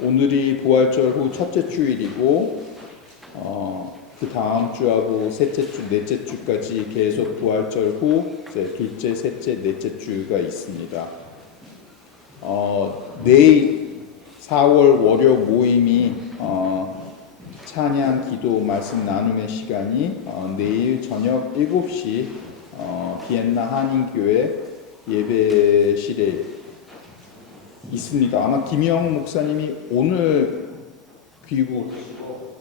오늘이 부활절 후 첫째 주일이고 그 다음 주하고 셋째 주, 넷째 주까지 계속 부활절 후 이제 둘째, 셋째, 넷째 주가 있습니다. 내일 4월 월요 모임이 찬양, 기도, 말씀 나눔의 시간이 내일 저녁 7시 비엔나 한인교회 예배실에 있습니다. 아마 김영 목사님이 오늘 귀국하시고